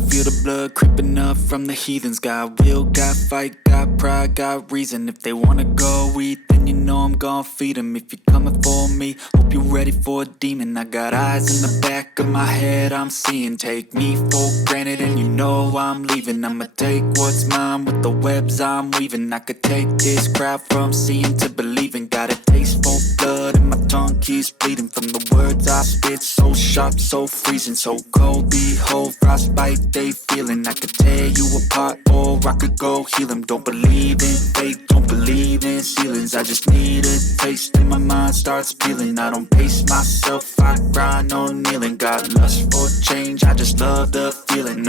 can feel the blood creeping up from the heathens. Got will, got fight, got pride, got reason. If they wanna go eat, then you know I'm gon' feed them. If you're coming for me, hope you're ready for a demon. I got eyes in the back of my head, I'm seeing. Take me for granted and you know I'm leaving. I'ma take what's mine with the webs I'm weaving. I could take this crowd from seeing to believing. Got a taste for blood and my tongue keeps bleeding from the words I spit. So sharp, so freezing, so cold. Behold, frostbite they feeling. I could tear you apart or I could go heal them. Don't believe in fate, don't believe in ceilings. I just need a taste and my mind starts peeling. I don't pace myself, I grind on kneeling. Got lust for change, I just love the feeling.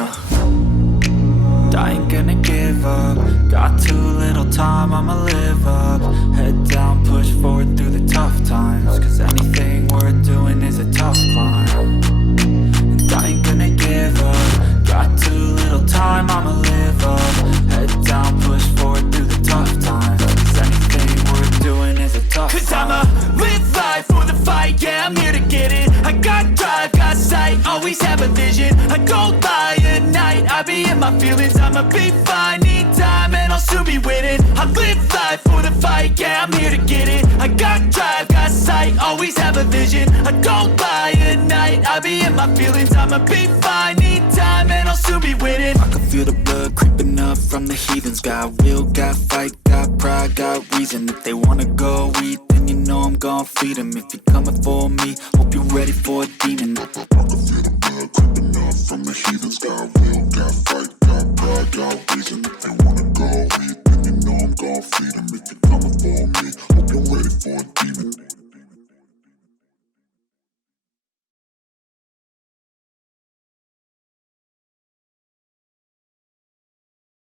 I ain't gonna give up. Got too little time, I'ma live up. Head down, push forward through the tough times. Cause anything worth doing is a tough climb. And I ain't gonna give up. Got too little time, I'ma live up. Head down, push forward through the tough times. Cause anything worth doing is a tough climb. Cause I'ma live life for the fight, yeah, I'm here to get it. I got drive, got sight, always have a vision. I don't lie at night, I be in my feelings. I'ma be fine, need time and I'll soon be winning. I live life for the fight, yeah, I'm here to get it. I got drive, got sight, always have a vision. I don't lie at night, I be in my feelings. I'ma be fine, need time and I'll soon be winning. I can feel the blood creeping up from the heathens. Got will, got fight, got pride, got reason. If they wanna go eat, then you know I'm gon' feed them. If you're coming for me, hope you're ready for a demon. I can feel the blood creeping up from the heathens.